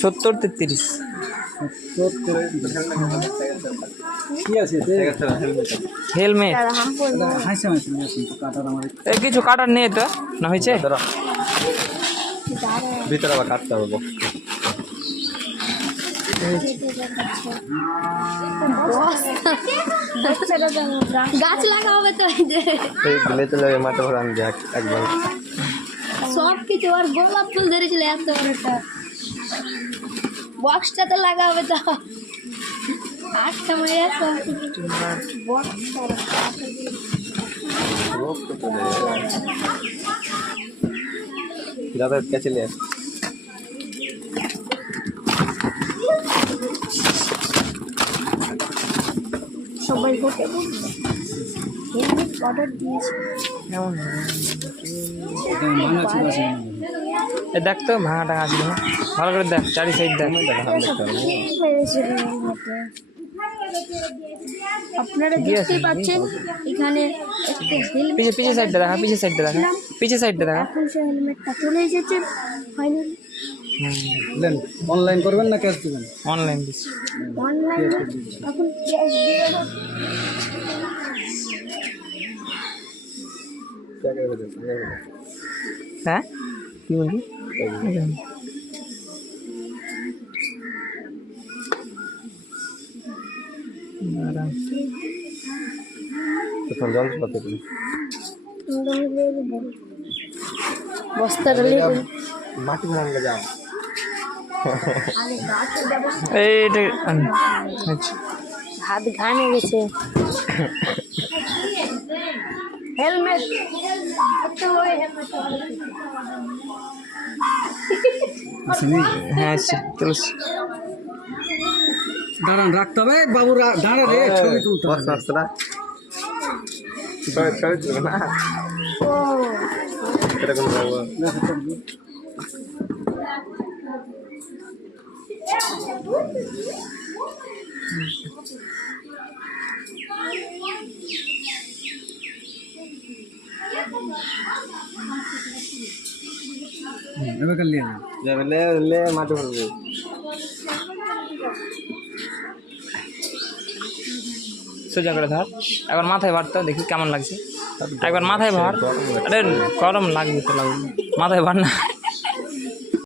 70-33 helmet কিছু কাটার নেই তো না হয়েছে ভিতরে আবার কাটতে হবে গাছ লাগা হবে তো মাঠে ভরান যাক একবার সব কিছু আর গোলাপ ফুল ধরেছিল এত বড় একটা বক্সটা তো লাগা হবে তো আটটা মেয়ে যাতায়াত কে চলে আসে সবাই ভোটে হেলমেট অর্ডার দিয়েছে দেখ তো ভাঙা টাঙা আছে ভালো করে দেখ চারি সাইড দেখ আপনারা দেখতে পাচ্ছেন এখানে একটা হেলমেট পিছে সাইডটা দেখা পিছে সাইডটা দেখা এখন সে হেলমেটটা চলে এসেছে ফাইনালি অনলাইন করবেন না ক্যাশ দিবেন অনলাইন দিচ্ছি অনলাইন এখন ক্যাশ দিয়ে হ্যাঁ কি বলবি বস্তাটা মাটি ভরান যাও এইটা হাত ঘামে গেছে হেলমেট হ্যাঁ চলো দাঁড়ান রাখতে হবে বাবু দাঁড়া রে ছবি তুলতে হবে ছবি তুলবে না এরকম যাবো এবার কাল নিয়ে যাবে লে মাটি ভরবে সোজা করে ধর একবার মাথায় ভার তো দেখি কেমন লাগছে একবার মাথায় ভার আরে গরম লাগবে তো লাগবে মাথায় ভার না